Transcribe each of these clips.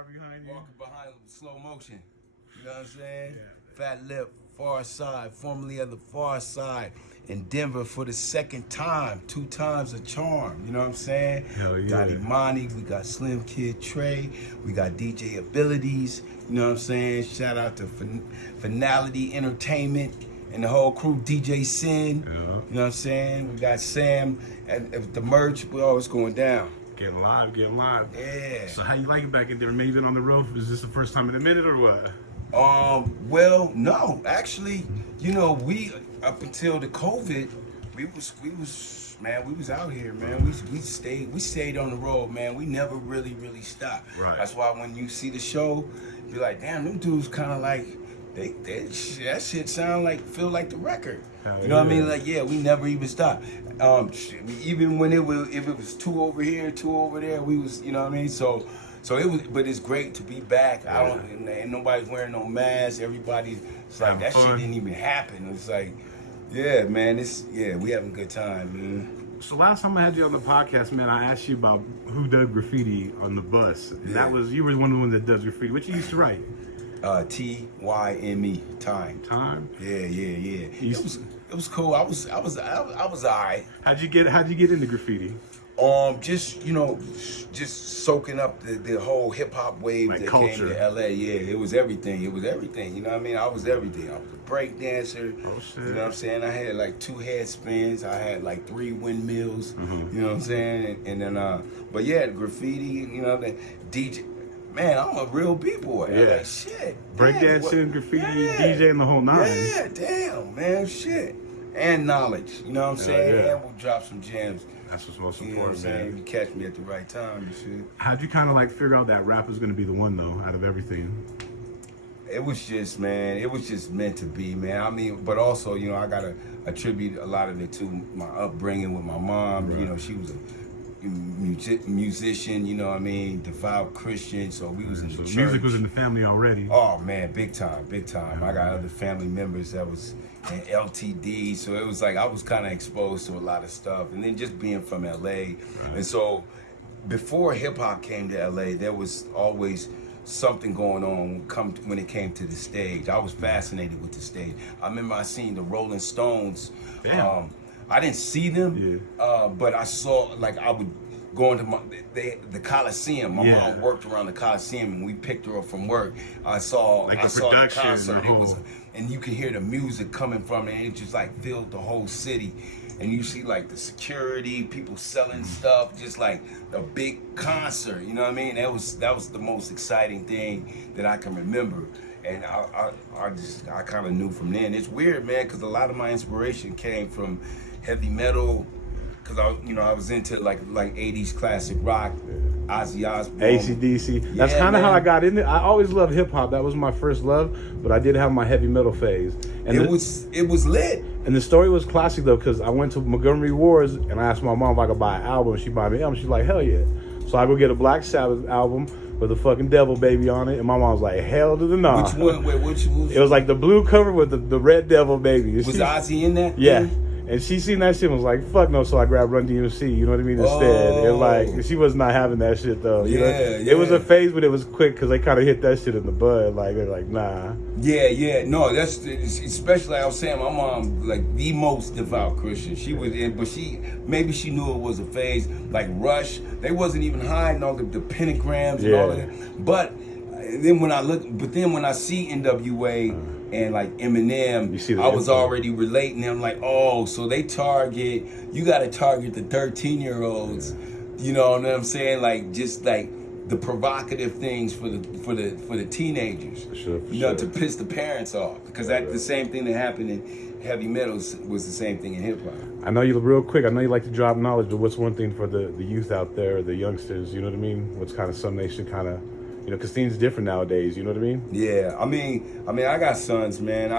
car behind you. Walking behind slow motion. You know what I'm saying? Yeah. Fat Lip, Pharcyde, formerly of the Pharcyde, in Denver for the second time. 2 times a charm. You know what I'm saying? Hell yeah. Got Imani, we got Slim Kid Trey, we got DJ Abilities. You know what I'm saying? Shout out to Finality Entertainment and the whole crew, DJ Sin. Yeah. You know what I'm saying? We got Sam at the merch. It's going down. Getting live. Yeah. So how you like it back in there? Maybe on the road? Is this the first time in a minute or what? Well, no, actually, you know, we up until the COVID, we was out here, man. We stayed on the road, man. We never really stopped. Right. That's why when you see the show, you're like, damn, them dudes kind of like that shit feel like the record. Hell you know what I mean? yeah. Like, yeah, we never even stopped. Even when if it was 2 over here, 2 over there, we was, you know what I mean? So it was, but it's great to be back. And nobody's wearing no mask. Everybody's, it's like that shit didn't even happen. It's like, yeah, man, we having a good time, man. So last time I had you on the podcast, man, I asked you about who did graffiti on the bus. And that was, you were one of the ones that does graffiti. What you used to write? TYME, time. Time? Yeah. It was cool. I was alright. How'd you get into graffiti? Just, you know, just soaking up the whole hip hop wave like that culture. came to LA. Yeah, it was everything. You know what I mean? I was everything. I was a break dancer. Oh shit. You know what I'm saying? I had like 2 head spins. I had like 3 windmills. Mm-hmm. You know what I'm saying? And then, but yeah, graffiti. You know, the DJ. Man, I'm a real b-boy. Yeah. I'm like, shit. Breakdancing, graffiti, DJing the whole 9. Yeah, damn, man, shit. And knowledge. You know what I'm saying? Yeah. And we'll drop some gems. That's what's most You know what I'm important, saying? man. You catch me at the right time, you see. How'd you kind of like figure out that rap was going to be the one though, out of everything? It was just, man, it was just meant to be, man. I mean, but also, you know, I got to attribute a lot of it to my upbringing with my mom. Right. You know, she was a musician, you know what I mean, devout Christian, so we was in the church. Music was in the family already. Oh, man, big time. I got other family members that was in LTD, so it was like I was kind of exposed to a lot of stuff. And then just being from LA. Right. And so before hip-hop came to LA, there was always something going on when it came to the stage. I was fascinated with the stage. I remember I seen the Rolling Stones. Damn. I didn't see them, but I saw, like, I would go into the Coliseum. My mom worked around the Coliseum, and we picked her up from work. I saw the concert. And you could hear the music coming from it, and it just like filled the whole city. And you see like the security, people selling stuff, just like a big concert. You know what I mean? That was the most exciting thing that I can remember. And I kind of knew from then. It's weird, man, because a lot of my inspiration came from heavy metal, because I was into like 80s classic rock, Ozzy Osbourne, AC/DC. That's kind of how I got into it. I always loved hip hop. That was my first love, but I did have my heavy metal phase. And it was lit. And the story was classic though, because I went to Montgomery Ward's and I asked my mom if I could buy an album. She bought me an album. She's like, hell yeah. So I go get a Black Sabbath album with a fucking devil baby on it, and my mom was like, hell to the no. Which one? Which was? It was like the blue cover with the red devil baby. Was Ozzy in that? Yeah. And she seen that shit and was like, fuck no, so I grabbed Run DMC, you know what I mean, instead. And like, she was not having that shit though. You know? It was a phase, but it was quick because they kind of hit that shit in the bud. Like, they're like, nah. Yeah. No, that's, especially like I was saying, my mom, like the most devout Christian. She was in, but maybe she knew it was a phase. Like Rush, they wasn't even hiding all the pentagrams and all of that. But then when I see NWA, and like Eminem, I was already relating them like, oh, so you got to target the 13-year-olds, you know what I'm saying? Like, just like the provocative things for the teenagers, to piss the parents off, because the same thing that happened in heavy metal was the same thing in hip hop. I know you real quick. I know you like to drop knowledge, but what's one thing for the youth out there, the youngsters? You know what I mean? What's kind of something they should kind of, you know, because things different nowadays, you know what I mean? Yeah, I mean, I got sons, man.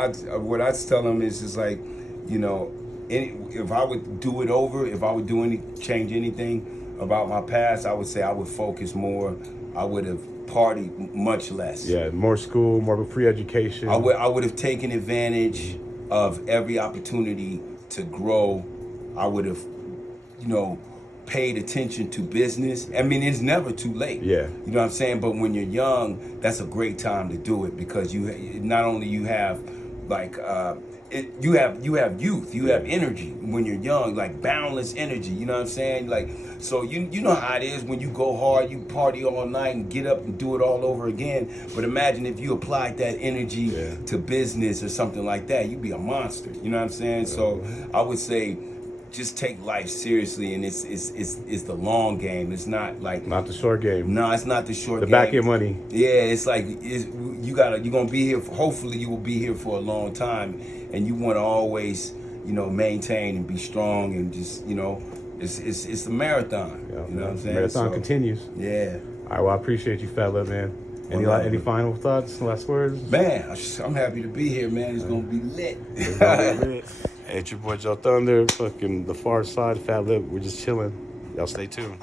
What I tell them is just like, you know, if I would do it over, if I would change anything about my past, I would say I would focus more. I would have partied much less. Yeah, more school, more of a free education. I would have taken advantage of every opportunity to grow. I would have, you know, paid attention to business. I mean, it's never too late. Yeah. You know what I'm saying? But when you're young, that's a great time to do it because you not only you have like you have youth, you have energy when you're young, like boundless energy. You know what I'm saying? Like, so you know how it is when you go hard, you party all night and get up and do it all over again. But imagine if you applied that energy to business or something like that, you'd be a monster. You know what I'm saying? So I would say, just take life seriously, and it's the long game. It's not like not the short game. No, it's not the short game. The back end money. Yeah, it's like you're gonna be here. Hopefully, you will be here for a long time, and you want to always, maintain and be strong, and just, it's a marathon. Yeah, you know what I'm saying? Marathon continues. Yeah. All right. Well, I appreciate you, Fat Lip, man. Any final thoughts, last words? Man, I'm happy to be here, man. It's gonna be lit. Hey, it's your boy JoeThunder, fucking the Pharcyde, Fat Lip. We're just chilling. Y'all stay tuned.